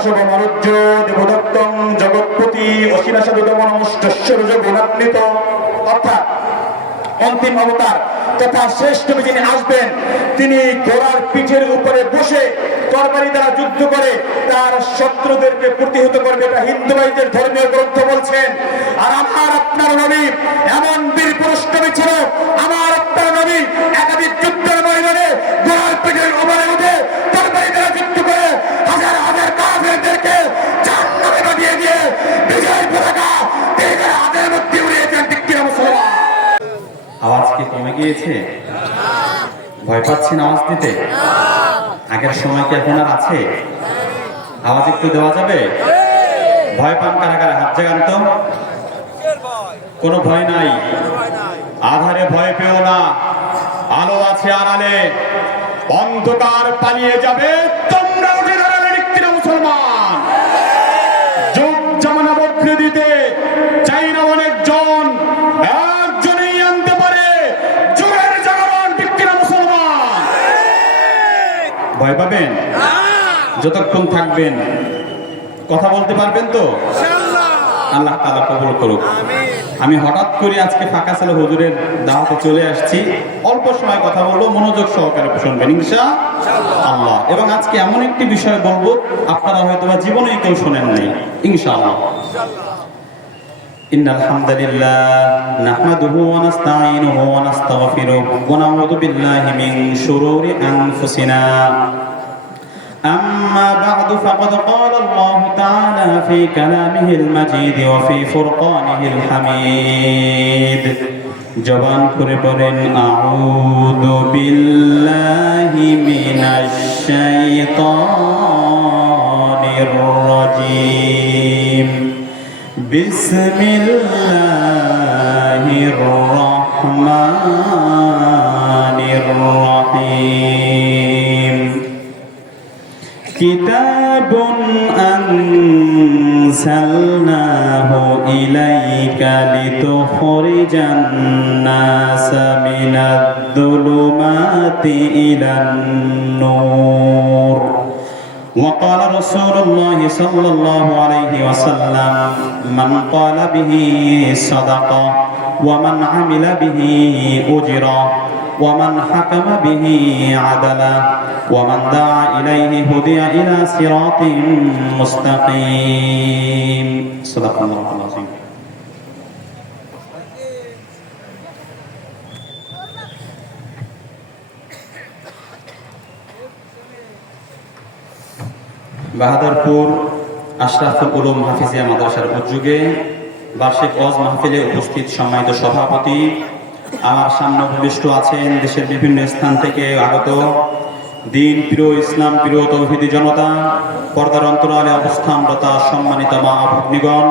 মহাশব মরুজ্জ দেবদত্তং জগৎপতি অসিনাশাদমনমষ্টশ্বরজ গুণান্বিত, অর্থাৎ অন্তিম অবতার তথা শ্রেষ্ঠ যিনি আসবেন তিনি ঘোড়ার পিঠের উপরে বসে তরবারি দ্বারা যুদ্ধ করে তার শত্রুদেরকে প্রতিহত করবে। এটা হিন্দু ভাইদের ধর্মীয় গ্রন্থ বলছেন। আর আমার আপনার নবী এমন বীর পুরুষ নবী ছিল, আমার আপনার নবী একাধিক যুদ্ধের ময়দানে ঘোড়ার পিঠের উপরে উঠে তরবারি দ্বারা যুদ্ধ করে হাজার হাজার কাফেরদেরকে জাহান্নামে পাঠিয়ে দিয়ে বিজয় পতাকা তাদের হাতের মধ্যে উড়িয়েছেন। ঠিক কিনা মুসলমান? আওয়াজ কি কমে গিয়েছে? ভয় পাচ্ছেন আওয়াজ দিতে? আগের সময় কি এখন আর আছে? আওয়াজ একটু দেওয়া যাবে? ভয় পান কারা কারা? হাত জাগান তো। কোনো ভয় নাই, আধারে ভয় পেও না, আলো আছে আড়ালে, অন্ধকার পালিয়ে যাবে, তোমরা উঠে দাঁড়ালে। ঠিক কিনা মুসলমান? যুগ জামানা বদলে দিতে চাই না অনেকজন, একজনেই আনতে পারে যুগের জাগরণ। ঠিক কিনা মুসলমান? ভয় পাবেন? যতক্ষণ থাকবেন কথা বলতে পারবেন তো? আল্লাহ তাআলা কবুল করুক। আমি হঠাৎ করে আজকে ফাঁকা ছিল, হুজুরের দাওয়াতে চলে আসছি, অল্প সময় কথা বলবো, মনোযোগ সহকারে শুনবেন ইনশাআল্লাহ। এবং আজকে এমন একটি বিষয় বলবো আপনারা হয়তো বা জীবনেই কেউ শোনেন নাই ইনশাআল্লাহ। ইন্নাল হামদালিল্লাহ নাহমাদুহু ওয়া নাস্তাঈনুহু ওয়া নাস্তাগফিরুহু ওয়া নাউযু বিল্লাহি মিন শুরুরি আনফুসিনা। أما بعد فقد قال الله تعالى في كلامه المجيد وفي فرقانه الحميد جبان كربرن أعوذ بالله من الشيطان الرجيم بسم الله الرحمن الرحيم كتاب أنزلناه إليك لتخرج الناس من الظلمات إلى النور وقال رسول الله صلى الله عليه وسلم من قال به صدقة ومن عمل به أجرا ومن حكم به عدلا ومن دعا إليه هدي إلى صراط مستقيم صدق الله العظيم বাহাদুরপুর আশরাফুল উলুম হাফিজিয়া মাদ্রাসার উদ্যোগে বার্ষিক ওয়াজ মাহফিলে উপস্থিত সম্মানিত সভাপতি, আমার সামনে উপবিষ্ট আছেন দেশের বিভিন্ন স্থান থেকে আগত দিন প্রিয়, ইসলাম প্রিয় তৌহিদি জনতা, পর্দার অন্তরালে অবস্থানরত সম্মানিত মা ভগ্নীগণ,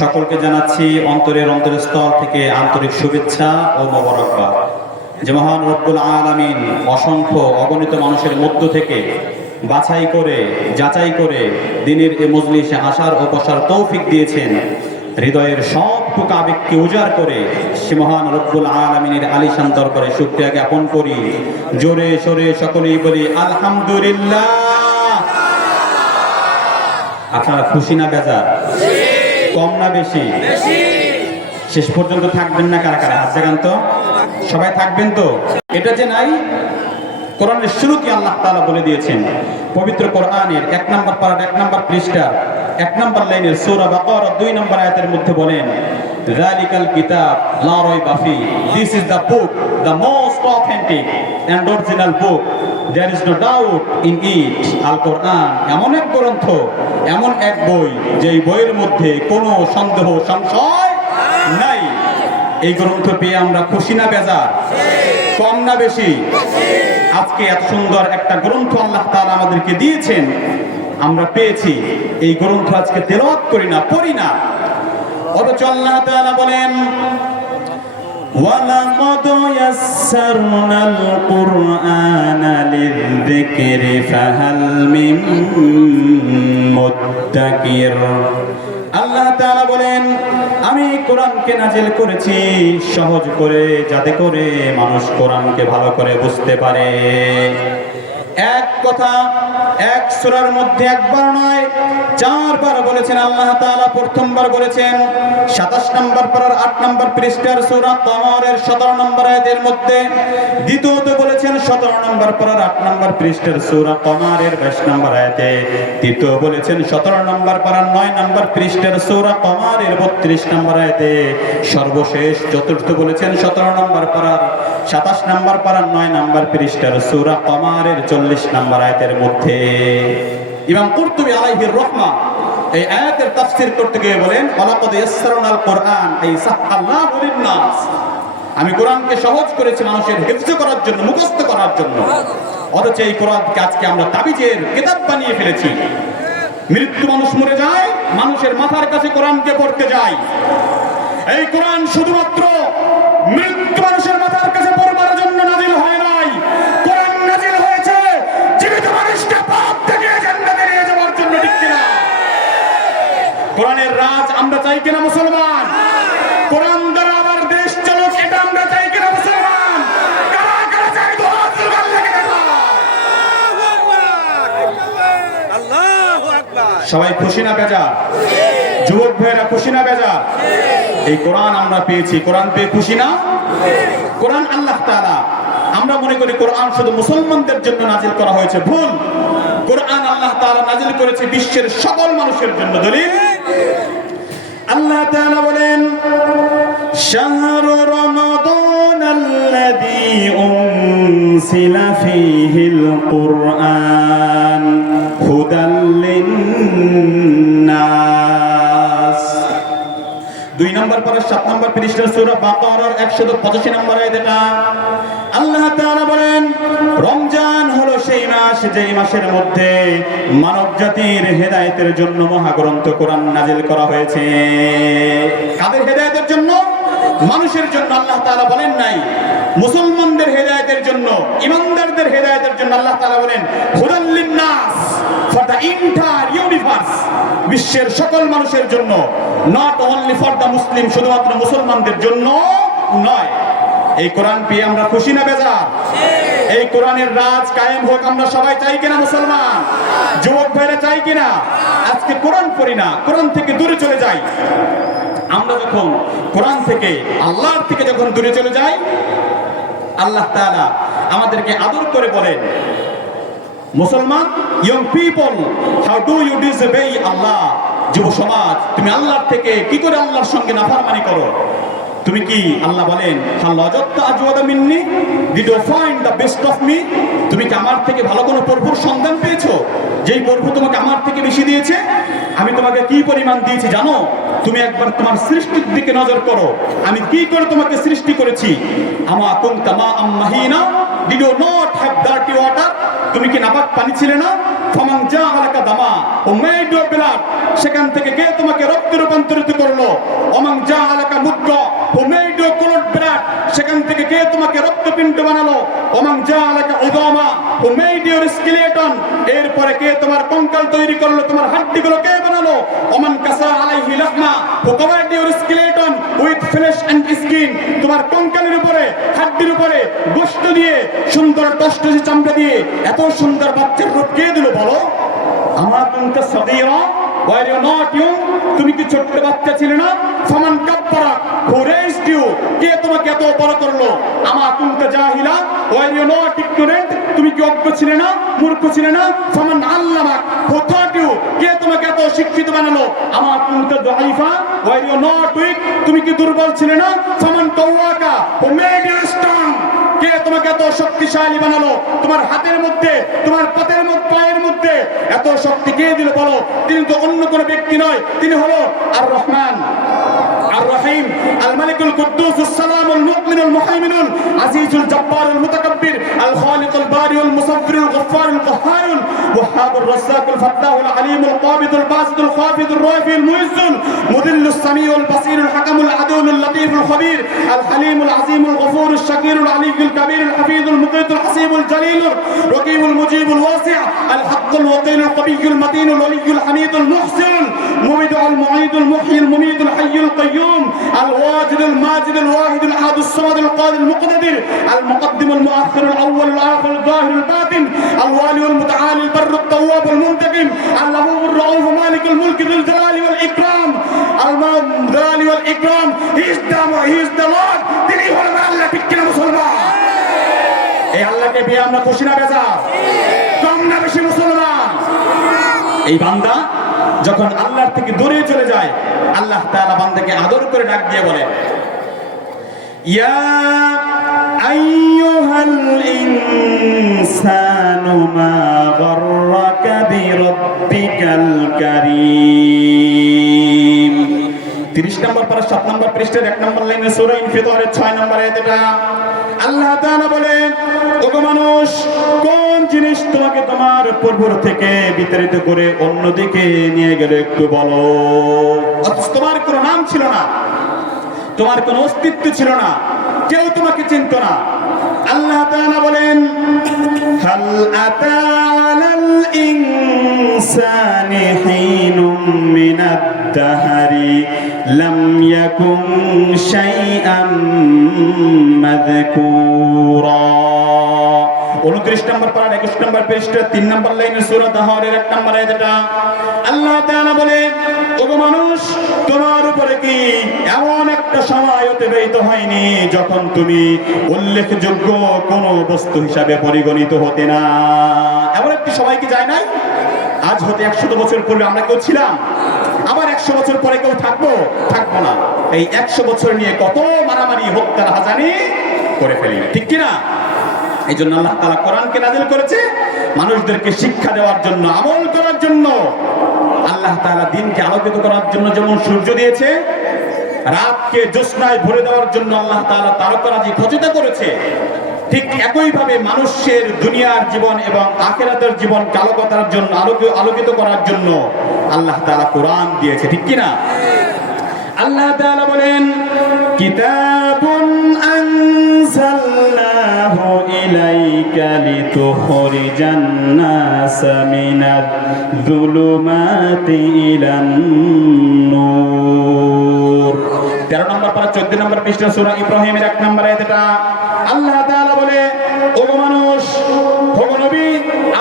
সকলকে জানাচ্ছি অন্তরের অন্তরস্থল থেকে আন্তরিক শুভেচ্ছা ও মোবারকবাদ। যে মহান রব্বুল আলামিন অসংখ্য অগণিত মানুষের মধ্য থেকে বাছাই করে যাচাই করে দিনের এই মজলিসে আসার ও বসার তৌফিক দিয়েছেন, হৃদয়ের সবটুকু আবেগকে উজাড় করে সে মহান রব্বুল আলামিনের আলিশান দরবারে শুকরিয়া জ্ঞাপন করি। জোরে সোরে সকলেই বলি আলহামদুলিল্লাহ। আপনারা খুশি না বেজার? কম না বেশি? শেষ পর্যন্ত থাকবেন না কারা কারা? হাত জাগান তো। সবাই থাকবেন তো? এটা যে নাই, কোরআনের শুরুতে আল্লাহ তাআলা বলে দিয়েছেন, পবিত্র কোরআনের 1 নম্বর পারা 1 নম্বর পৃষ্ঠা 1 নম্বর লাইনের সূরা বাকারা 2 নম্বর আয়াতের মধ্যে বলেন, যালিকাল কিতাব লা রাইবা ফি, this is the book, the most authentic and original book, there is no doubt in it. Al Quran এমন এক গ্রন্থ, এমন এক বই, যেই বইয়ের মধ্যে কোনো সন্দেহ সংশয় নাই। এই গ্রন্থ পেয়ে আমরা খুশি না বেজার? কম না বেশি? আজকে এত সুন্দর একটা গ্রন্থ আল্লাহ তাআলা আমাদেরকে দিয়েছেন, আমরা পেয়েছি। এই গ্রন্থ আজকে তেলাওয়াত করি না, পড়ি না, অথচ আল্লাহ তাআলা বলেন ওয়ালাকাদ ইয়াসসারনাল কুরআনা লিযিকরি ফাহাল মিন মুদ্দাকির। আল্লাহ তাআলা বলেন, আমি কোরআনকে নাজিল করেছি সহজ করে, যাতে করে মানুষ কোরআনকে ভালো করে বুঝতে পারে। এক কথা এক সূরার মধ্যে একবার নয় 4 বার বলেছেন আল্লাহ তাআলা। প্রথমবার বলেছেন 27 নম্বর পারার 8 নম্বর পৃষ্ঠার সূরা কমরের 17 নম্বর আয়াতের মধ্যে। দ্বিতীয়ত বলেছেন 17 নম্বর পারার 8 নম্বর পৃষ্ঠার সূরা কমরের 22 নম্বর আয়াতে। তৃতীয় বলেছেন 17 নম্বর পারার 9 নম্বর পৃষ্ঠার সূরা কমরের 32 নম্বর আয়াতে। সর্বশেষ চতুর্থ বলেছেন 17 নম্বর পারার 27 নম্বর পারার 9 নম্বর পৃষ্ঠার সূরা কমরের 40 নম্বর আয়াতের মধ্যে। ইমাম কুরতুবী আলাইহির রাহমা এই আয়াতের তাফসীর করতে গিয়ে বলেন, ওয়ালাকাদ ইয়াসসারনাল কুরআন আই সাহহাল্লাহু লিন-নাস। আমি কোরআনকে সহজ করেছি মানুষের হিফজ করার জন্য, মুখস্থ করার জন্য। অথচ এই কোরআনকে আজকে আমরা তাবিজের কিতাব বানিয়ে ফেলেছি। মৃত্যু মানুষ মরে যায়, মানুষের মাথার কাছে কোরআনকে পড়তে যায়। এই কোরআন শুধুমাত্র মৃত্যু মানুষের মাথার কাছে পড়বার জন্য নাজিল হয় নাই। কোরআন নাজিল হয়েছে জীবিত মানুষকে পাপ থেকে জান্নাতে নিয়ে যাওয়ার জন্য। ঠিক কিনা? কোরআনের রাজ আমরা চাই কিনা মুসলমান? কোরআন দ্বারা আবার দেশ চলুক, এটা আমরা চাই কিনা মুসলমান? কারা কারা চাই? দুহাত তুলে লেগে দেখা। আল্লাহু আকবার। সবাই খুশি না বেজার? যুবক ভাইয়েরা খুশি না বেজার? এই কোরআন আমরা পেয়েছি, কোরআন পেয়ে খুশি না? কোরআন আল্লাহ তাআলা, আমরা মনে করি কোরআন শুধু মুসলমানদের জন্য নাজিল করা হয়েছে, ভুল। কোরআন আল্লাহ তাআলা নাজিল করেছে বিশ্বের সকল মানুষের জন্য। দলিল আল্লাহ তাআলা বলেন, শাহরু রমাদানাল্লাযী উনজিলা ফীহিল কুরআন হুদাল লিন-নাস। 2 নম্বর পারা 7 নম্বর পৃষ্ঠার সূরা বাকারার 185 নম্বর আয়াতে আল্লাহ তাআলা বলেন, রমজান হলো সেই মাস যেই মাসের মধ্যে মানব জাতির হেদায়েতের জন্য মহাগ্রন্থ কোরআন নাজিল করা হয়েছে। কাদের হেদায়েতের জন্য? মানুষের জন্য। আল্লাহ তাআলা বলেন নাই মুসলমানদের হেদায়েতের জন্য, ঈমানদারদের হেদায়েতের জন্য। আল্লাহ তাআলা বলেন হুদাল লিন-নাস, ফর দ্য এন্টায়ার ইউনিভার্স, বিশ্বের সকল মানুষের জন্য। Not only for the Muslim, শুধুমাত্র মুসলমানদের জন্য নয়। এই কোরআন পেয়ে আমরা খুশি না বেজার? এই কোরআনের রাজ কায়েম হোক, আমরা সবাই চাই কিনা মুসলমান? যুবক ভাইরা চাই কিনা? আজকে কোরআন পড়ি না, কোরআন থেকে দূরে চলে যাই। আমরা যখন কোরআন থেকে, আল্লাহর থেকে যখন দূরে চলে যাই, আল্লাহ তাআলা আমাদেরকে আদর করে বলেন, মুসলমান, young people, how do you disobey Allah. যুব সমাজ, তুমি আল্লাহর থেকে কি করে আল্লাহর সঙ্গে নাফরমানি করো? তুমি কি, আল্লাহ বলেন, হাল ওয়াজাদতা আজওয়াদা মিন্নি, did you find the best of me? তুমি কি আমার থেকে ভালো কোনো প্রভুর সন্ধান পেয়েছো, যেই প্রভু তোমাকে আমার থেকে বেশি দিয়েছে? আমি তোমাকে কি পরিমাণ দিয়েছি জানো? তুমি একবার তোমার সৃষ্টির দিকে নজর করো, আমি কি করে তোমাকে সৃষ্টি করেছি। আমা কুনতা মাআম মাহিনা, did you not have dirty water? তুমি কি নাপাক পানি ছিলে না? ফামান জাআলাকা দামা ও মেড ইউ ব্লাড, সেখান থেকে কে তোমাকে রক্তে রূপান্তরিত করলো? ওমান জাআলাকা মুদ্গা who made you blood blood, সেখান থেকে কে তোমাকে রক্তপিণ্ড বানালো? ওমান জাআলাকা উযামা ও মেড ইউ স্কেলেটন, এরপরে কে তোমার কঙ্কাল তৈরি করলো, তোমার হাড্ডিগুলো কে বানালো? ওমান কাসা আলাইহি লাহমা who covered you skeleton with flesh and skin, তোমার কঙ্কালের উপরে, হাড্ডির উপরে গোশত দিয়ে, সুন্দর টসটসে চামড়া দিয়ে এত সুন্দর বাচ্চার রূপ কে দিল বলো? আমা কুনতা সাগীরা ওয়ার ইউ নট ইউ, তুমি কি ছোট্ট বাচ্চা ছিলে না? ফামান কাব্বারা হু রেজড ইউ, কে তোমাকে এত বড় করলো? আমা কুনতা জাহিলা ওয়ার ইউ নট ইগনোরেন্ট, তুমি কি অজ্ঞ ছিলে না, মূর্খ ছিলে না? ফামান আল্লামাক হু টট ইউ, কে তোমাকে এত শিক্ষিত বানালো? আমা কুনতা দাইফা ওয়ার ইউ নট উইক, তুমি কি দুর্বল ছিলে না? ফামান কাওয়াকা হু মেড ইউ স্ট্রং, কে তোমাকে এত শক্তিশালী বানালো? তোমার হাতের মধ্যে, তোমার পাতের মধ্যে, পায়ের মধ্যে এত শক্তি কে দিল বলো? তিনি তো অন্য কোনো ব্যক্তি নয়, তিনি হলো আর রহমান আর রহিম, আল মালিকুল কুদ্দুস সালামুল মুমিনুল মুহাইমিনুল আজিজুল জব্বারুল মুতাকাব্বির, আল খালিকুল বারিউল মুসাব্বিরুল গফফারুল কাহ্হারুল ওয়াহাবুর রাজ্জাকুল ফাত্তাহুল আলিমুল কাবিদুল বাসিতুল খাফিদুর রাফিউল মুইজ্জুল মুদিল্লুস সামিউল বাসিরুল হাকামুল আদুলুল লতীফুল খবীর, আল হালিমুল আযীমুল গফুরুশ শাকিরুল আলিয়ুল কাবীরুল হাফিজুল মুকিতুল হাসিবুল জলিলুর রকিবুল মুজিবুল ওয়াসি', আল হাক্কুল ওয়াকিলুল কবিয়্যুল মাতিনুল ওয়ালিয়ুল হামিদুল মুহসিনুল মুমিদুল মুঈদুল মুহয়িল মুমীতুল হাইয়ুল কাইয়্যুম, আল ওয়াজিদুল মাজিদুল ওয়াহিদুল আহাদুস সামাদুল কাদিরুল মুকতাদির, আল মুকদ্দিমুল মুআখিরুল আউওয়ালুল আখিরুল যাহিরুল বাতিন, আল ওয়ালিউল মুতআলিল বাররুত তাওয়াবুল মুনতাকিম, আল লাহুবুর রাউফুল মালিকুল ইকরাম, হি ইজ দ্য লর্ড, তিনি হলেন আল্লাহ। ঠিক কিনা মুসলমান? এই আল্লাহকে পেয়ে আমরা খুশি না বেজা? কম না বেশি মুসলমান? এই বান্দা যখন আল্লাহর থেকে দূরে চলে যায়, আল্লাহ তাআলা বান্দাকে আদর করে ডাক দিয়ে বলেন, ইয়া আইয়ুহাল ইনসানু মা গাররাকা বিরাব্বিকাল কারীম। 30 নম্বর পারা 7 নম্বর পৃষ্ঠার 1 নম্বর লাইনে সূরা ইনফিতারের 6 নম্বর আয়াতে আল্লাহ তাআলা বলেন, ওগো মানুষ, কোন জিনিস তোমাকে তোমার পূর্ব থেকে বিতাড়িত করে অন্যদিকে নিয়ে গেল একটু বলো। অথচ তোমার কোনো নাম ছিল না, তোমার কোনো অস্তিত্ব ছিল না, কেউ তোমাকে চিনত না। আল্লাহ তাআলা বলেন, হাল আতা আলাল ইনসানি হিনুম মিনাদ দাহরি লাম ইয়াকুন শাইআম মাযকুরা। 29 নম্বর পারা 21 নম্বর পৃষ্ঠা 3 নম্বর লাইনে সূরা দাহরের 1 নম্বর আয়াতটা আল্লাহ তাআলা বলে, ওগো মানুষ, তোমার উপরে কি এমন একটা সময় অতিবাহিত হয়নি যখন তুমি উল্লেখযোগ্য কোন বস্তু হিসাবে পরিগণিত হতে না? এমন একটি সময় কি যায় নাই? আজ হতে 100 বছর পূর্বে আমরা কেউ ছিলাম, আবার 100 বছর পরে কেউ থাকবো না। এই 100 বছর নিয়ে কত মারামারি, হত্যা, রাহাজানি করে ফেলি, ঠিক কিনা? এই জন্য আল্লাহ তাআলা কোরআনকে নাযিল করেছে মানুষদেরকে শিক্ষা দেওয়ার জন্য, আমল করার জন্য। আল্লাহ তাআলা দিনকে আলোকিত করার জন্য যেমন সূর্য দিয়েছে, রাতকে জ্যোৎস্নায় ভরে দেওয়ার জন্য আল্লাহ তাআলা তারকারাজি খচিত করেছে, ঠিক একইভাবে মানুষের দুনিয়ার জীবন এবং আখিরাতের জীবনকে আলোকতার জন্য, আলোকিত করার জন্য আল্লাহ তাআলা কোরআন দিয়েছে, ঠিক কিনা? আল্লাহ তাআলা বলেন, কিতাবুন আনজালনাহু ইলাইকা লিতুখরিজান নাসা মিনায-যুলুমাতি ইলান নূর। 13 নম্বর পারা 14 নম্বর পৃষ্ঠা সূরা ইব্রাহিমের 1 নম্বর আয়াতটা আল্লাহ তাআলা বলে, ওগো মানুষ, ওগো নবী,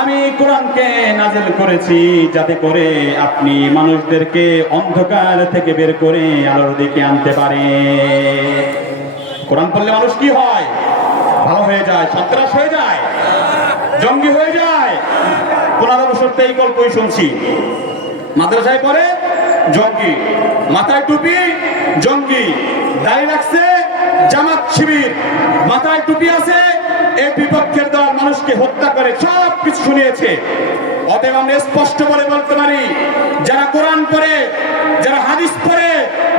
আমি কোরআনকে নাযিল করেছি যাতে করে আপনি মানুষদেরকে অন্ধকার থেকে বের করে আলোর দিকে আনতে পারে। কোরআন পড়লে মানুষ কি হয়? ভালো হয়ে যায়, সন্ত্রাস হয়ে যায়, জঙ্গি হয়ে যায়। 15 বছর এই গল্পই শুনছি। মাদ্রাসায় পড়ে জঙ্গি, মাথায় টুপি জঙ্গি, দাড়ি রাখছে জামাত শিবির, মাথায় টুপি আছে এই বিপক্ষের দল, মানুষকে হত্যা করে, সব কিছু শুনিয়েছে। অতএব আমরা স্পষ্ট করে বলতে পারি, যারা কোরআন পড়ে, যারা হাদিস পড়ে,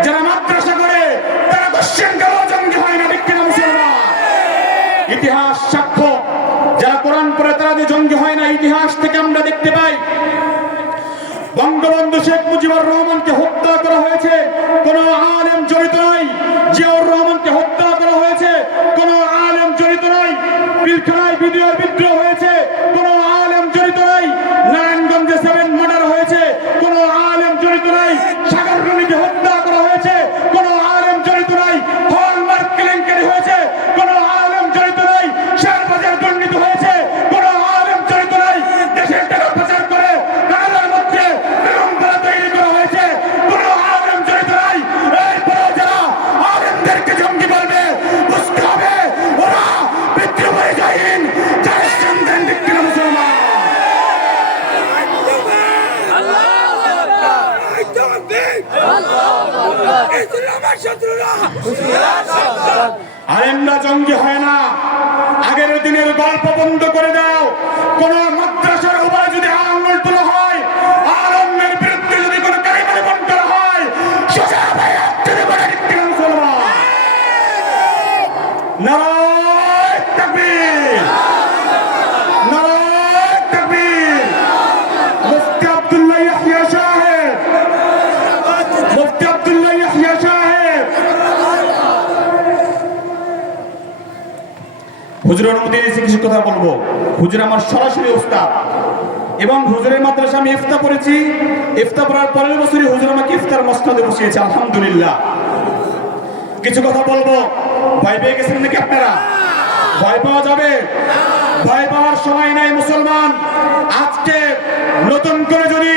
যারা মাদ্রাসা করে, তারা কোশ্চেন কেন জঙ্গি হয় না? ঠিক কিনা মুসলমান? ইতিহাস সাক্ষ্য, যারা কোরআন পড়ে তারা যে জঙ্গি হয় না, ইতিহাস থেকে আমরা দেখতে পাই। বঙ্গবন্ধু শেখ মুজিবুর রহমানকে হত্যা করা হয়েছে, কোন আলেম জড়িত নাই। জিয়াউর রহমানকে হত্যা করা হয়েছে, কোন আলেম জড়িত নাই। পিলখানায় বিদ্রোহ হয়েছে, কোন আলেম জড়িত নাই। নারায়ণগঞ্জে 7 মার্ডার হয়েছে, কোন আলেম জড়িত নাই। সাগররুনিকে হত্যা করা হয়েছে, কোন আলেম জড়িত নাই। হলমার্ক কেলেঙ্কারি হয়েছে, কোন আলেম জড়িত নাই। শেয়ারবাজার দুর্নীতি হয়েছে, কোন আলেম জড়িত নাই। দেশের টাকা পাচার করে কানাডার মধ্যে বিড়ম্বনা তৈরি করা হয়েছে, কোন আলেম জড়িত নাই। এরপরেও যারা আলেমদেরকে জঙ্গি বলবে, বুঝতে হবে ওরা বিদ্রোহী জাহিন, যারা সন্তান। ঠিক কিনা মুসলমান? আলেমরা জঙ্গি হয় না। আগের দিনের গল্প বন্ধ করে দাও। কোন মাদ্রাসার উপরে যদি আঙুল তোলা হয়, আলেমের বিরুদ্ধে যদি কোনো কারিগরি বন্টন হয়, সোজা ভাই আত্মীয় বলে। ঠিক কিনা মুসলমান? নারায়ে তাকবীর, নারায়ে তাকবীর। মুফতি আব্দুল্লাহ ইয়াহইয়া সাহেব, মুফতি আব্দুল্লাহ ইয়াহইয়া সাহেব। হুজুর অনুমতি দিয়েছে কিছু কথা বলবো। হুজুর আমার সরাসরি উস্তাদ এবং হুজুরের মাদ্রাসা আমি ইফতা করেছি। ইফতা পড়ার পরের বছরই হুজুর আমাকে ইফতার মসনদে বসিয়েছে, আলহামদুলিল্লাহ। কিছু কথা বলবো। ভয় পেয়ে গেছেন নাকি আপনারা? ভয় পাওয়া যাবে? ভয় পাওয়ার সময় নাই মুসলমান। আজকে নতুন করে যদি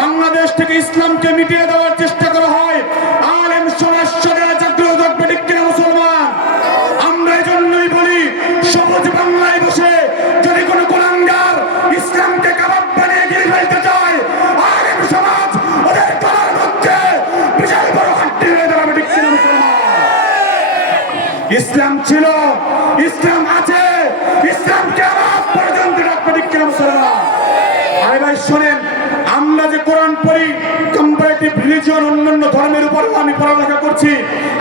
বাংলাদেশ থেকে ইসলামকে মিটিয়ে দেওয়ার চেষ্টা করা হয়, আলেম সমাজ ইসলাম ছিল, ইসলাম আছে, ইসলাম কিয়ামত পর্যন্ত রাখবে। ঠিক কিনা মুসলমান? আরে ভাই শোনেন, আমরা যে কোরআন পড়ি, কম্পারেটিভ রিলিজিয়ন, অন্যান্য ধর্মের উপর আমি পড়ালেখা করছি,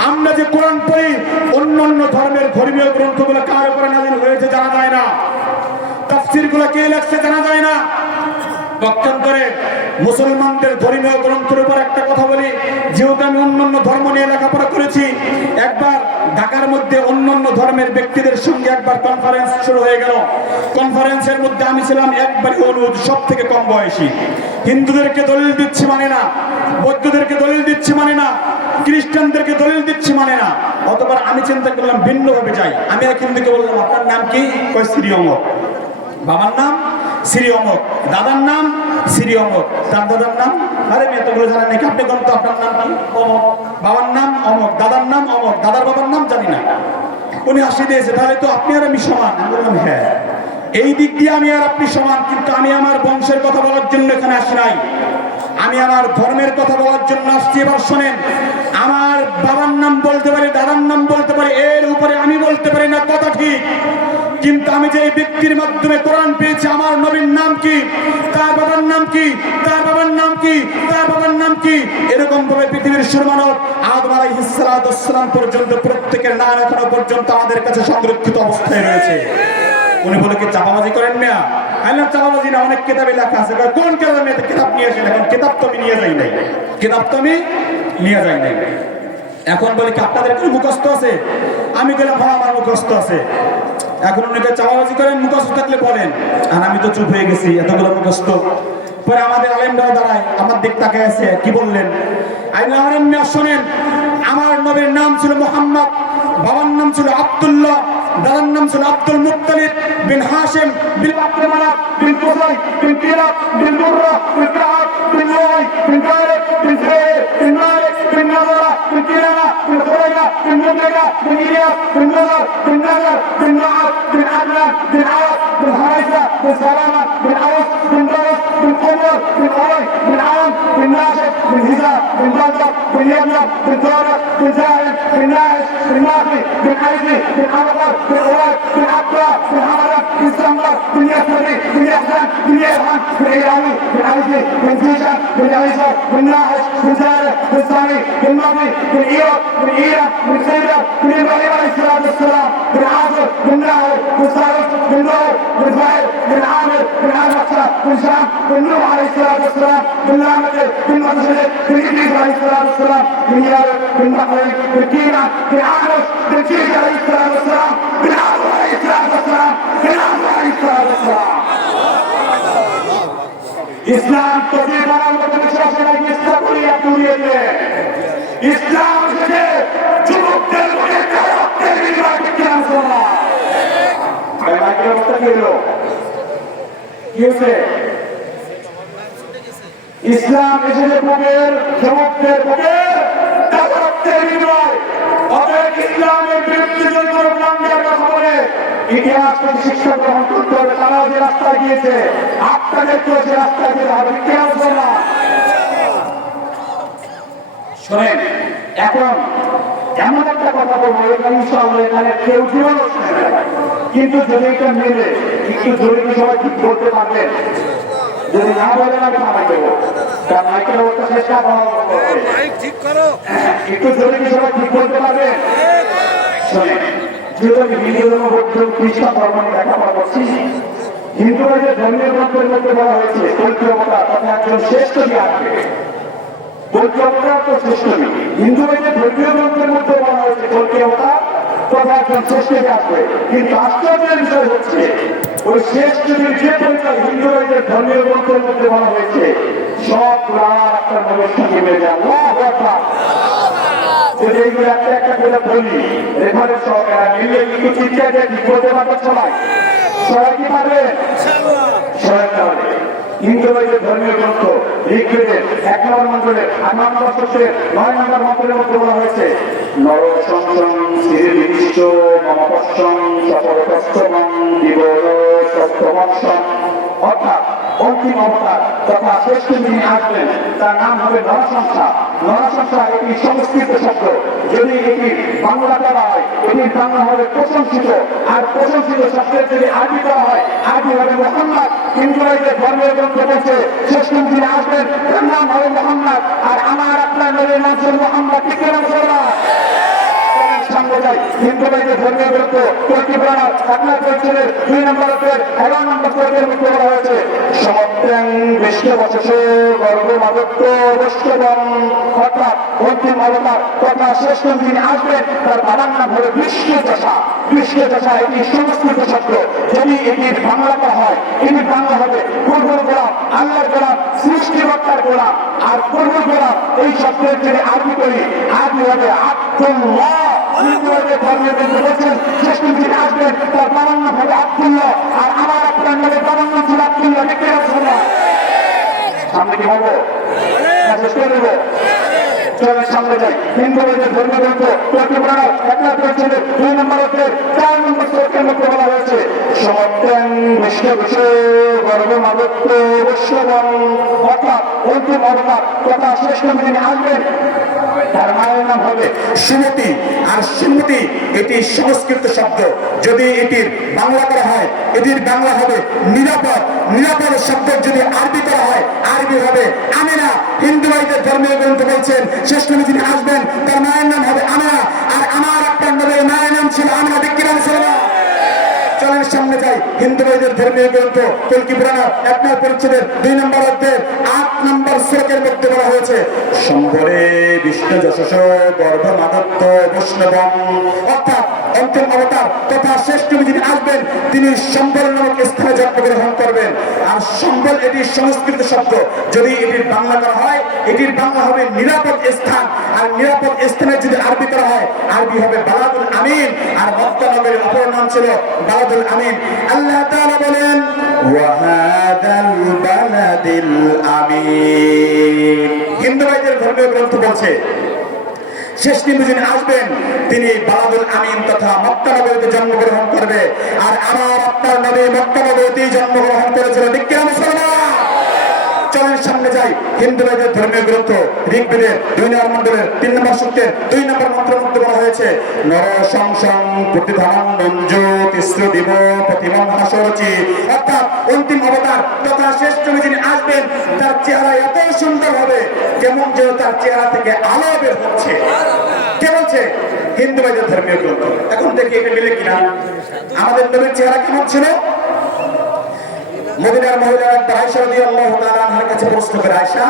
আমরা যে কোরআন পড়ি, অন্যান্য ধর্মের ধর্মীয় গ্রন্থগুলো কার উপরে নাযিল হয়েছে জানা যায় না, তাফসীরগুলো কে লিখছে জানা যায় না। পক্ষান্তরে মুসলমানদের ধর্মীয় গ্রন্থের উপর একটা কথা বলি, যেহেতু আমি অন্যান্য ধর্ম নিয়ে লেখাপড়া করেছি, একবার ঢাকার মধ্যে অন্যান্য ধর্মের ব্যক্তিদের সঙ্গে একবার কনফারেন্স শুরু হয়ে গেল। কনফারেন্সের মধ্যে আমি ছিলাম একবারই অনুরোধ, সব থেকে কম বয়সী। হিন্দুদেরকে দলিল দিচ্ছি মানে না, বৌদ্ধদেরকে দলিল দিচ্ছি মানে না, খ্রিস্টানদেরকে দলিল দিচ্ছি মানে না। অতবার আমি চিন্তা করলাম ভিন্নভাবে যাই। আমি এক হিন্দুকে বললাম, আপনার নাম কি? কয় শ্রী অমক। বাবার নাম শ্রী অমক, দাদার নাম শ্রী অমক, তার দাদার নাম, আরে আমি এতগুলো জানি নাকি, আপনি কোন তো আপনার নাম কি? অমক। বাবার নাম অমক, দাদার নাম অমক, দাদার বাবার নাম জানি না। উনি হাসি দিয়েছে, তাহলে তো আপনি আর আমি সমান। আমি বললাম হ্যাঁ, এই দিক দিয়ে আমি আর আপনি সমান, কিন্তু আমি আমার বংশের কথা বলার জন্য এখানে আসি নাই, আমি আমার ধর্মের কথা বলার জন্য আসছি। এবার শোনেন, আমার বাবার নাম বলতে পারি, দাদার নাম বলতে পারি, এর উপরে আমি বলতে পারি না, কথা ঠিক। কিন্তু আমি যে ব্যক্তির মাধ্যমে কোরআন পেয়েছি, আমার নবীর নাম কি, তার বাবার নাম কি, তার বাবার নাম কি, তার বাবার নাম কি, এরকম ভাবে পৃথিবীর শুরু মানব আদম আলাইহিস সালাম পর্যন্ত প্রত্যেকের নাম এখনো পর্যন্ত আমাদের কাছে সংরক্ষিত অবস্থায় রয়েছে। উনি বলে কি চাপাবাজি করেন না? আমি চাপাবাজি না, অনেক কিতাবে লেখা আছে। কোন কিতাবে? কিতাব নিয়ে আসেন। এখন কিতাব তো আমি নিয়ে যাই নাই, কিতাব তো আমি নিয়ে যাই নাই। এখন বলে কি আপনাদের কোনো মুখস্থ আছে? আমি গেলাম, হ্যাঁ আমার মুখস্থ আছে। এখন উনিকে চাপাবাজি করেন, মুখস্থ থাকলে বলেন। আর আমি তো চুপ হয়ে গেছি, এতগুলো মুখস্থ। পরে আমাদের আলেমরাও দাঁড়ায়, আমার দিক তাকায় আছে, কি বললেন? আইনা শোনেন, আমার নবীর নাম ছিল মুহাম্মদ, বাবার নাম ছিল আব্দুল্লাহ, দাদার নাম ছিল আব্দুল মুত্তালিব বিন হাশিম বিন আব্দুল মানাফ বিন কুসাই বিন কিলাব বিন মুররা বিন কাব বিন লুআই বিন গালিব বিন যায়েদ বিন মালিক বিন নাযরা বিন কিনানা বিন খুরাইয়া বিন মুদরিকা বিন ইলিয়াস বিন নাযর বিন নাযর বিন মুআদ বিন আদনান বিন আওস বিন হারাইসা বিন সালামা বিন আওস বিন দাওস বিন কুমর বিন উরাই বিন আওন বিন নাশিদ বিন হিজাব বিন বালদা বিন ইয়ামনা বিন দাওরা বিন জাহিদ বিন নাহিস বিন নাফি বিন আইদি বিন আবকর بن عواد بن عبدالله بن حمرة بن سمرة بن يسري بن يحزن بن يرحم بن عيراني بن عيسي بن زيشان بن عيسى بن ناحش بن زارع بن سامي بن مضي بن إيرب بن إيرا بن سيدة بن إبراهيم عليه الصلاة والسلام بن عاصر بن ناهر بن صالح بن نور بن فاعل بن عامر بن عمرة بن شام بن نوح عليه الصلاة والسلام بن لامك بن مطهر بن إدريس عليه الصلاة والسلام بن يارب بن بحرين بن كينة بن عامر بن كيش عليه الصلاة والسلام بن عمرو عليه الصلاة والسلام بن عمرو عليه الصلاة والسلام ইসলাম তৈরি করার মতো বিশ্বাসের আগে ইসলাম করিয়া তুলিয়েছে। ইসলাম থেকে যুবকদের মনে রক্তের বিনিময় করতে আসলো না। আমি বাকি অবস্থা কি হলো? কি হয়েছে? ইসলাম এসেছে বুকের যুবকদের বুকে রক্তের বিনিময়। অতএব ইসলামের বিরুদ্ধে যদি কোনো প্রাঙ্গের কথা বলে ইতিহাস থেকে শিক্ষা গ্রহণ করতে হবে। তারাও যে রাস্তায় গিয়েছে, আপনাদেরকেও যে রাস্তায় যেতে হবে। ইতিহাস বলা শোনেন, এখন এমন একটা কথা বলবো, এখানে ইনশাআল্লাহ এখানে কেউ জীবন কিন্তু যদি এটা মেলে একটু জরুরি সবাই ঠিক বলতে পারবেন। যদি না বলেন আমি থামাই দেবো, কারণ মাইকের অবস্থা চেষ্টা করা একটু জরুরি সবাই ঠিক বলতে পারবেন। শোনেন, যেহেতু আমি হিন্দু ধর্ম, বৌদ্ধ, খ্রিস্টান ধর্ম নিয়ে লেখাপড়া করছি, হিন্দুরা যে ধর্মীয় গ্রন্থের মধ্যে বলা হয়েছে কল্কি অবতার তথা একজন শ্রেষ্ঠ যে আসবে, কল্কি অবতার তো শ্রেষ্ঠ নেই। হিন্দুরা যে ধর্মীয় গ্রন্থের মধ্যে বলা হয়েছে কল্কি অবতার তথা একজন শ্রেষ্ঠ যে আসবে, কিন্তু আশ্চর্যের বিষয় হচ্ছে ওই শ্রেষ্ঠ যে পরিচয় হিন্দুরা যে ধর্মীয় গ্রন্থের মধ্যে বলা হয়েছে সব আর একটা নবীর সঙ্গে মিলে আল্লাহু আকবার। যদি এইগুলো একটা একটা করে বলি রেফারেন্স সহকারে মিলে কিন্তু চিন্তা দিয়ে ঠিক বলতে পারবে সবাই? সবাই কি পারবে? সবাই পারবে। হিন্দুদের ধর্মীয় গ্রন্থ ঋগ্বেদের 1 নম্বর মন্ত্রে 8 নম্বর সূত্রে 9 নম্বর মন্ত্রের মধ্যে বলা হয়েছে নরসংসং শ্রীবিষ্ট মমপশ্বং সপরকস্তমং দিবর সপ্তমর্ষং, অর্থাৎ অন্তিম অবতার তথা শ্রেষ্ঠ যিনি আসবেন তার নাম হবে নরসংসা। নরসংসা এটি সংস্কৃত শব্দ, যদি এটি বাংলা করা হয় এটির বাংলা হবে প্রশংসিত, আর প্রশংসিত শব্দের যদি আরবি করা হয় আরবি হবে মোহাম্মদ। হিন্দুরা যে ধর্মের গ্রন্থ বলছে শেষ দিন আসবেন তার নাম হবে মোহাম্মদ, আর আমার আপনার নবীর নাম ছিল মোহাম্মদ। ঠিক না মুসলমান? সামনে যাই হিন্দু ভাইদের ধর্মীয় গ্রন্থ কয়েকটি পুরাণ আপনার পরিচয়ের 2 নম্বর অধ্যায়ের 11 নম্বর শ্লোকের মধ্যে বলা হয়েছে সমত্যাং বিষ্ণু বচস গর্ভমাদত্ত বৈষ্ণবম, অর্থাৎ অন্তিম অবতার তথা শ্রেষ্ঠ যিনি আসবেন তার বাবার নাম হলো বিষ্ণু যশা। বিষ্ণু যশা এটি সংস্কৃত শব্দ, যদি এটির বাংলা করা হয় এটির বাংলা হবে পূর্বর গোলাম, আল্লাহর গোলাম, সৃষ্টিকর্তার গোলাম। আর পূর্বর গোলাম এই শব্দের যদি আরবি করি আরবি হবে আব্দুল্লাহ। ধর্মের মধ্যে বলছেন শেষ দিন আসবেন তার বাবার নাম হবে আব্দুল্লাহ, আর আমার আপনার নামে বাবার নাম ছিল আব্দুল্লাহ। দেখতে পাচ্ছেন না? সামনে কি বলবো? শেষ করে দেবো। চলেন সামনে যাই হিন্দু ভাইদের ধর্মীয় গ্রন্থ কয়েকটি পুরাণ আপনার পরিচয়ের 2 নম্বর অধ্যায়ের 4 নম্বর শ্লোকের মধ্যে বলা হয়েছে সমত্যাং বিষ্ণু বিষয় গর্ভমাদত্ত বৈষ্ণবম, অর্থাৎ অন্তিম অবতার তথা শ্রেষ্ঠ যিনি আসবেন তার মায়ের নাম হবে সুমতি। আর সুমতি এটি সংস্কৃত শব্দ, যদি এটির বাংলা করা হয় এটির বাংলা হবে নিরাপদ। নিরাপদ শব্দ যদি আরবি করা হয় আরবি হবে আমিনা। হিন্দু ভাইদের ধর্মীয় গ্রন্থ বলছেন শেষ যিনি আসবেন তার মায়ের নাম হবে আমিনা, আর আমার আপনার নবীর মায়ের নাম ছিল আমিনা। ঠিক কিনা মুসলমান? চলেন সামনে যাই হিন্দু ভাইদের ধর্মীয় গ্রন্থ কল্কি পুরাণ আপনার পরিচ্ছেদের 2 নম্বর অধ্যায়ের 8 নম্বর শ্লোকের মধ্যে বলা হয়েছে সম্বরে বিষ্ণু যশস গর্ভমাদত্ত বৈষ্ণবম, অর্থাৎ অন্তিম অবতার তথা শ্রেষ্ঠ যিনি আসবেন তিনি সম্বল নামক স্থানে জন্মগ্রহণ করবেন। আর সম্বল এটি সংস্কৃত শব্দ, যদি এটির বাংলা করা হয় এটির বাংলা হবে নিরাপদ স্থান, আর নিরাপদ স্থানের যদি আরবি করা হয় আরবি হবে বালাদুল আমিন। আর মক্কা নগরীর অপর নাম ছিল বালাদুল আমিন। আল্লাহ তাআলা বলেন ওয়া হাদাল বালাদিল আমিন। হিন্দু ভাইদের ধর্মীয় গ্রন্থ বলছে শেষ দিন যিনি আসবেন তিনি বালাদুল আমিন তথা মক্কা নগরীতে জন্মগ্রহণ করবে, আর আমার আপনার নবী মক্কা নগরীতেই জন্মগ্রহণ করেছিল। ঠিক কিনা মুসলমান? চলেন সামনে যাই হিন্দু ভাইদের ধর্মীয় গ্রন্থ ঋগ্বেদের 2 নম্বর মণ্ডলের 3 নম্বর সূক্তের 2 নম্বর মন্ত্রের মধ্যে বলা হয়েছে নর সংসং প্রতিধানং নঞ্জো তিস্র দিব প্রতিমং হাসরচি, অর্থাৎ অন্তিম অবতার তথা শ্রেষ্ঠ যিনি আসবেন তার চেহারা এত সুন্দর হবে যেমন যে তার চেহারা থেকে আলো বের হচ্ছে। কে বলছে? হিন্দু ভাইদের ধর্মীয় গ্রন্থ। এখন দেখি এটা মিলে কিনা। আমাদের নবীর চেহারা কেমন ছিল? মদিনার মহিলা আয়েশা রাদিয়াল্লাহু তাআলা আনহার কাছে প্রশ্ন করে, আয়েশা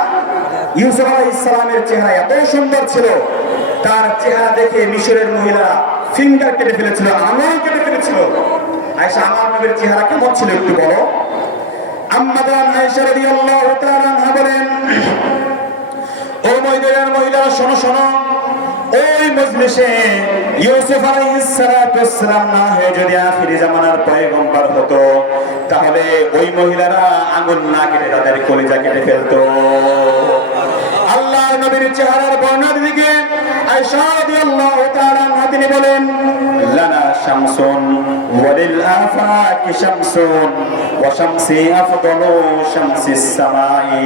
ইউসুফ আলাইহিস সালামের চেহারা এত সুন্দর ছিল, তার চেহারা দেখে মিশরের মহিলারা ফিঙ্গার কেটে ফেলেছিল, আঙুল কেটে ফেলেছিল। আয়েশা আমার নবীর চেহারা কেমন ছিল একটু বলো। আম্মা জান আয়েশা রাদিয়াল্লাহু তাআলা আনহা বলেন, ও মদিনার মহিলারা শোনো শোনো, ওই মজলিসে ইউসুফ আলাইহিস সালাম না হয়ে যদি আখিরি জামানার পয়গম্বর হতো তাহলে ওই মহিলারা আঙুল না কেটে তাদের কলিজা কেটে ফেলতো। আল্লাহর নবীর চেহারার বর্ণনা দিকে আয়েশা রাদিয়াল্লাহু তাআলা আনহা তিনি বলেন লানা শামসুন ওয়ালিল আফাকি শামসুন ওয়া শামসি আফদালু শামসিস সামাই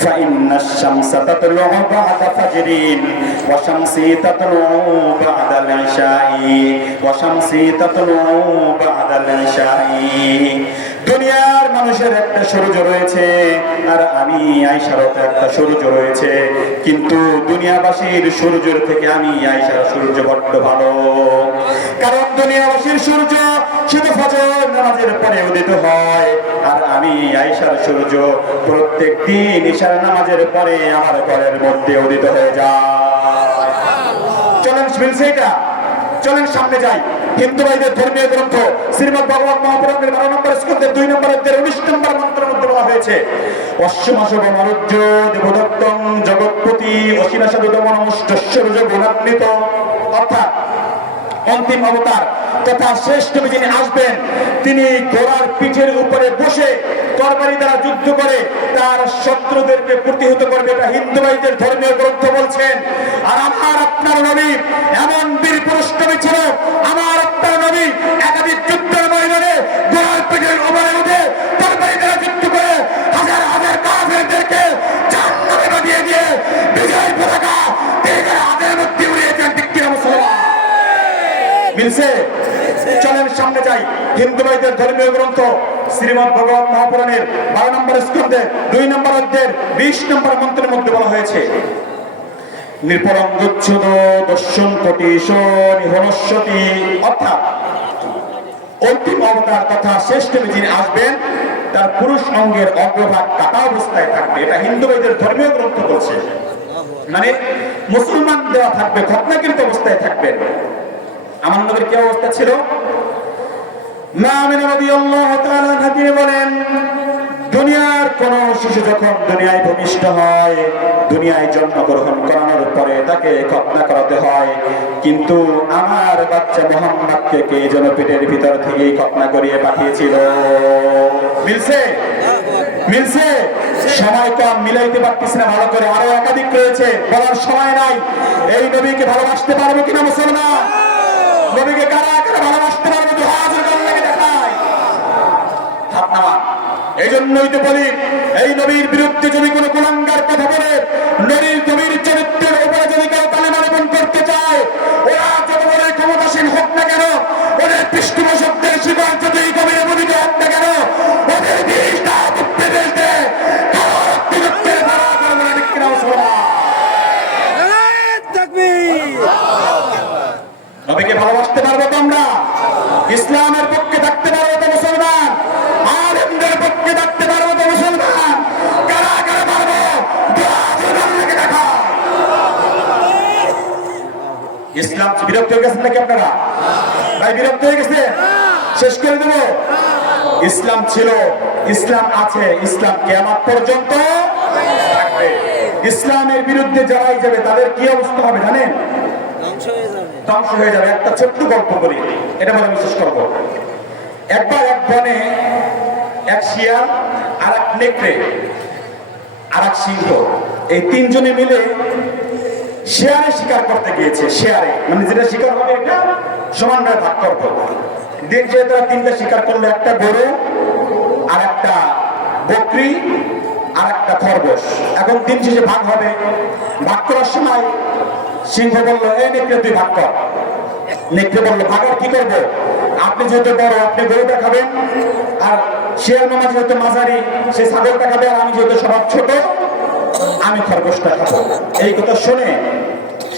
ফা ইন্নাশ শামসা তাতলু বা'দা ফাজরিন ওয়া শামসি তাতলু বা'দাল ইশাই ওয়া শামসি তাতলু বা'দাল ইশাই। দুনিয়ার মানুষের একটা সূর্য রয়েছে আর আমি আয়েশারও একটা সূর্য রয়েছে, কিন্তু দুনিয়াবাসীর সূর্যের থেকে আমি আয়েশার সূর্য বড্ড ভালো। কারণ দুনিয়াবাসীর সূর্য শুধু ফজর নামাজের পরে উদিত হয়, আর আমি আয়েশার সূর্য প্রত্যেক দিন ইশার নামাজের পরে আমার ঘরের মধ্যে উদিত হয়ে যায়। চলেন মিলছে এটা। চলেন সামনে যাই হিন্দু ভাইদের ধর্মীয় গ্রন্থ শ্রীমদ ভগবত মহাপুরাণের 12 নম্বর স্কন্ধের 2 নম্বর অধ্যায়ের 19 নম্বর মন্ত্রের মধ্যে বলা হয়েছে অশ্বমাসব মরুজ্য দেবদত্তং জগৎপতি অসিনাশাদমনমষ্টস্যরজ গুণান্বিত, অর্থাৎ অন্তিম অবতার তথা শ্রেষ্ঠ যিনি আসবেন তিনি ঘোড়ার পিঠের উপরে বসে তরবারি দ্বারা যুদ্ধ করে তার শত্রুদেরকে প্রতিহত করবে। এটা হিন্দু ভাইদের ধর্মীয় গ্রন্থ বলছেন। আর আমার আপনার নবী এমন বীর পুরুষ নবী ছিল, আমার আপনার নবী একাধিক যুদ্ধের ময়দানে ঘোড়ার পিঠের উপরে উঠে তরবারি দ্বারা যুদ্ধ করে হাজার হাজার কাফেরদেরকে জাহান্নামে দিয়ে বিজয় পতাকা মিলছে? চলেন সামনে যাই। হিন্দু ভাইদের ধর্মীয় গ্রন্থ শ্রীমদ্ ভগবত মহাপুরাণের 12 নম্বর স্কন্ধে 2 নম্বর অধ্যায়ের 20 নম্বর মন্ত্রের মধ্যে বলা হয়েছে, নির্পরং গচ্ছদ দর্শন কোটিশ নিহনস্যতি, অর্থাৎ অন্তিম অবতার তথা শ্রেষ্ঠ যিনি আসবেন তার পুরুষ অঙ্গের অগ্রভাগ কাটা অবস্থায় থাকবে। এটা হিন্দু ভাইদের ধর্মীয় গ্রন্থ বলছে, মানে মুসলমান দেওয়া থাকবে, খতনাকৃত অবস্থায় থাকবেন। আমার নবীর কি অবস্থা ছিল? মা আমিনা রাদিয়াল্লাহু তাআলা হাদিয়ে বলেন, দুনিয়ার কোন শিশু যখন দুনিয়ায় ভূমিষ্ঠ হয়, দুনিয়ায় জন্মগ্রহণ করানোর পরে তাকে খতনা করাতে হয়, কিন্তু আমার বাচ্চা মুহাম্মদকে কে যেন পেটের ভিতর থেকেই খতনা করিয়ে পাঠিয়েছিল। মিলছে? মিলছে? সময় কম, মিলাইতে পারতেছি না ভালো করে, আরো একাধিক রয়েছে, বলার সময় নাই। এই নবীকে ভালোবাসতে পারবো কিনা মুসলমান? নবীকে কারা কারা ভালোবাসতে পারবো? তো হাজার কাল্লাকে দেখায় হাত নামান। এই জন্যই তো বলি, এই নবীর বিরুদ্ধে যদি কোনো কুলাঙ্গার কথা বলে, নবীর চরিত্রের উপরে যদি কেউ কালেমা লেপন করতে চায়, ওরা যত বড় ক্ষমতাসীন হোক না কেন, ওদের পৃষ্ঠপোষকদের শিকার যতই গভীরে পতিত হোক না কেন, ওদের বিষটা উঠতে ফেলতে কারো রক্তযুক্তের ধারা করবে না। ঠিক কিনা মুসলমান? নবীকে ভালোবাসতে পারবো তো আমরা? ইসলামের পক্ষে থাকতে পারবো তো মুসলমান? আলেমদের পক্ষে থাকতে পারবো তো মুসলমান? কারা কারা পারবো? ইসলাম বিরক্ত হয়ে গেছেন নাকি আপনারা? ভাই বিরক্ত হয়ে গেছে? শেষ করে দেবো। ইসলাম ছিল, ইসলাম আছে, ইসলাম কিয়ামত পর্যন্ত থাকবে। ইসলামের বিরুদ্ধে যারাই যাবে তাদের কি অবস্থা হবে জানেন? ধ্বংস হয়ে যাবে। একটা ছোট্ট গল্প করি, এটা বলে বিশেষ করবো। একবার এক বনে এক শিয়াল, আর এক নেকড়ে, আর এক সিংহ, এই তিনজনে মিলে শেয়ারে শিকার করতে গিয়েছে। শেয়ারে মানে যেটা শিকার হবে এটা সমানভাবে ভাগ করবো। দিন যে তারা তিনটা শিকার করলো, একটা গরু, আর একটা বকরি, আর একটা খরগোশ। এখন দিন শেষে ভাগ হবে। ভাগ করার সময় সিংহ বললো, এই নেকড়ে তুই ভাগ কর। নেকড়ে বললো, ভাগার কি করবো? আপনি যেহেতু বড়, আপনি গরুটা খাবেন, আর শিয়াল মামা যেহেতু মাঝারি, সে ছাগলটা খাবে, আর আমি যেহেতু সবার ছোট, আমি খরগোশটা খাবো। এই কথা শুনে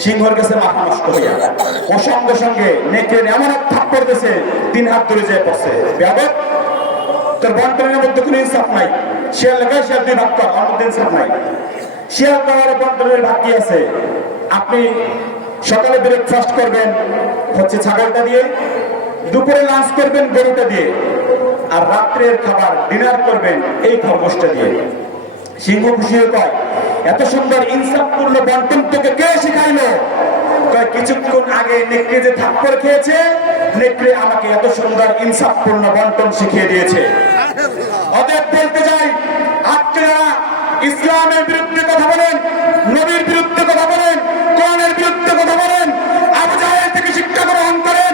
সিংহর কাছে মাথা নষ্ট হইয়া ও সঙ্গে সঙ্গে নেকড়ে এমন এক থাপ্পড় দিয়েছে, 3 হাত দূরে যেয়ে পড়ছে। বেয়াদব, তোর বন্টনের মধ্যে কোনো ইনসাফ নাই। শিয়াল লেখা শিয়াল তুই ভাগ কর, আমার মধ্যে ইনসাফ নাই। শিয়াল দেওয়ার বন্টনের ভাগ কি আছে? আপনি সকালে ব্রেকফাস্ট করবেন হচ্ছে ছাগলটা দিয়ে, দুপুরে লাঞ্চ করবেন গরুটা দিয়ে, আর রাত্রের খাবার ডিনার করবেন এই খরগোশটা দিয়ে। সিংহ খুশি হয়ে কয়, এত সুন্দর ইনসাফপূর্ণ বন্টন তোকে কে শিখাইলো? কয়, কিছুক্ষণ আগে নেকড়ে যে থাপ্পড় খেয়েছে, নেকড়ে আমাকে এত সুন্দর ইনসাফপূর্ণ বন্টন শিখিয়ে দিয়েছে। অতএব বলতে চাই, আপনারা ইসলামের বিরুদ্ধে কথা বলেন, নবীর বিরুদ্ধে কথা বলেন, কোরআনের বিরুদ্ধে কথা বলেন, আবু জাহেল থেকে শিক্ষা গ্রহণ করেন,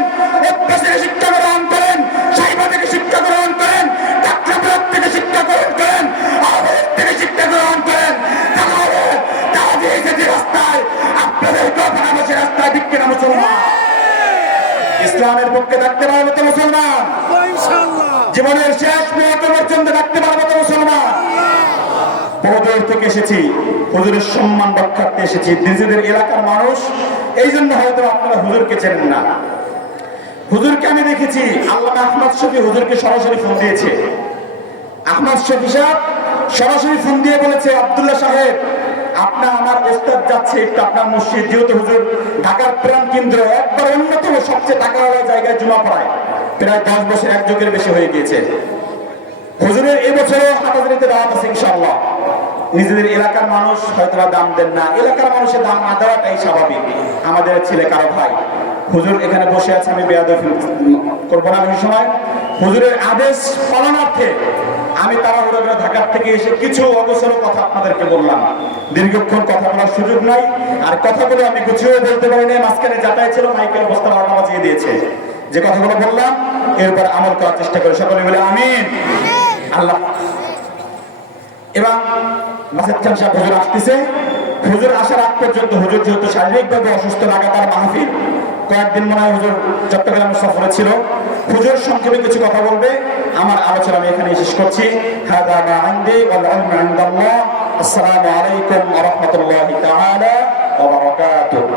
উতবা থেকে শিক্ষা গ্রহণ করেন, সাইবা থেকে শিক্ষা গ্রহণ করেন, টাকরাবাদ থেকে শিক্ষা গ্রহণ করেন, আওয়াজ থেকে শিক্ষা গ্রহণ করেন। তাহলে তারা দিয়েছে যে রাস্তায়, আপনাদের পাশাপাশি রাস্তায় ঠিক কিনা মুসলমান? ইসলামের পক্ষে থাকতে পারবে তো মুসলমান? জীবনের শেষ মুহূর্ত পর্যন্ত থাকতে পারবে তো মুসলমান? বহুদূর থেকে এসেছি, হুজুরের সম্মান রক্ষার্থে এসেছি, নিজেদের এলাকার মানুষ। এই জন্য হয়তো আপনারা হুজুরকে চেনেন না। হুজুরকে আমি দেখেছি, আল্লামা আহমদ শফি হুজুরকে সরাসরি ফোন দিয়েছে। আহমদ শফি সাহেব সরাসরি ফোন দিয়ে বলেছে, আব্দুল্লাহ সাহেব, আপনার আমার ওস্তাদ যাচ্ছে একটু আপনার মসজিদ, যেহেতু হুজুর ঢাকার প্রাণ কেন্দ্র, একবার অন্যতম সবচেয়ে টাকাওয়ালা জায়গায় জুমা পড়ায়, প্রায় 10 বছর, এক যুগের বেশি হয়ে গিয়েছে। হুজুরের এবছরও হাটাজারিতে দাওয়াত আছে ইনশাআল্লাহ। নিজেদের এলাকার মানুষ হয়তো দাম দেন না, এলাকার মানুষের দাম না দেওয়াটাই স্বাভাবিক। আমাদের ছেলে কারো ভাই হুজুর এখানে বসে আছে, আমি বেয়াদবি করবো না। বেশি সময় হুজুরের আদেশ পালনার্থে আমি তাড়াহুড়ো করে ঢাকার থেকে এসে কিছু অগোছালো কথা আপনাদেরকে বললাম। দীর্ঘক্ষণ কথা বলার সুযোগ নাই, আর কথাগুলো আমি গুছিয়ে বলতে পারি না। মাঝখানে যাতায়াত ছিল, মাইকেল অবস্থা 12টা বাজিয়ে দিয়েছে। যে কথাগুলো বললাম এরপর আমল করার চেষ্টা করি, সকলে বলে আমিন। আল্লাহ। এবং মাসেদ খান সাহেব হুজুর আসতেছে, হুজুর আসার আগ পর্যন্ত, হুজুর যেহেতু শারীরিকভাবে অসুস্থ, লাগাতার মাহফিল কয়েকদিন মনে হয় হুজুর চট্টগ্রামের সফরে ছিল, হুজুর সংক্ষেপে কিছু কথা বলবে। আমার আলোচনা আমি এখানে শেষ করছি। হাদা মা ইনদি ওয়াল ইলমু ইনদাল্লাহ। আসসালামু আলাইকুম ওয়া রাহমাতুল্লাহি তাআলা ওয়া বারাকাতুহু।